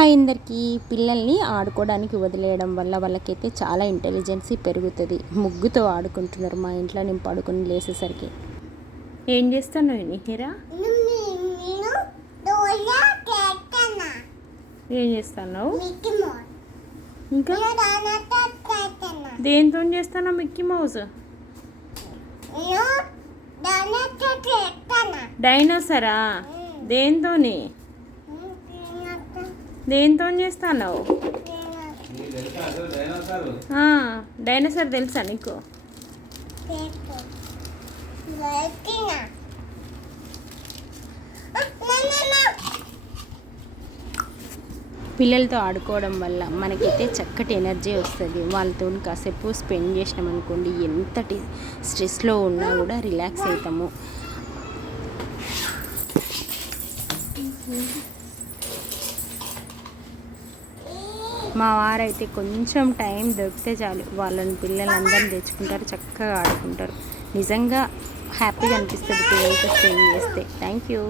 Hi అందరికీ. పిల్లల్ని ఆడుకోవడానికి వదిలేయడం వల్ల వాళ్ళకైతే చాలా ఇంటెలిజెన్సీ పెరుగుతుంది. ముగ్గుతో ఆడుకుంటున్నారు మా ఇంట్లో నేను పడుకుని లేసేసరికి. ఏం చేస్తాను నిహిరా? ఏం చేస్తాను? ఇంకా దేంతో చేస్తాను మిక్కీ మౌస్? డైనోసరా? దేంతోని దేంతో చేస్తాను? డైనోసార్ తెలుసా నీకు? పిల్లలతో ఆడుకోవడం వల్ల మనకైతే చక్కటి ఎనర్జీ వస్తుంది. వాళ్ళతో కాసేపు స్పెండ్ చేసినాం అనుకోండి, ఎంతటి స్ట్రెస్లో ఉన్నా కూడా రిలాక్స్ అవుతాము. మా వారైతే కొంచెం టైం దొరికితే చాలు వాళ్ళని పిల్లలందరినీ తెచ్చుకుంటారు, చక్కగా ఆడుకుంటారు. నిజంగా హ్యాపీగా అనిపిస్తుంది పిల్లలతో స్పెండ్ చేస్తే. Thank you.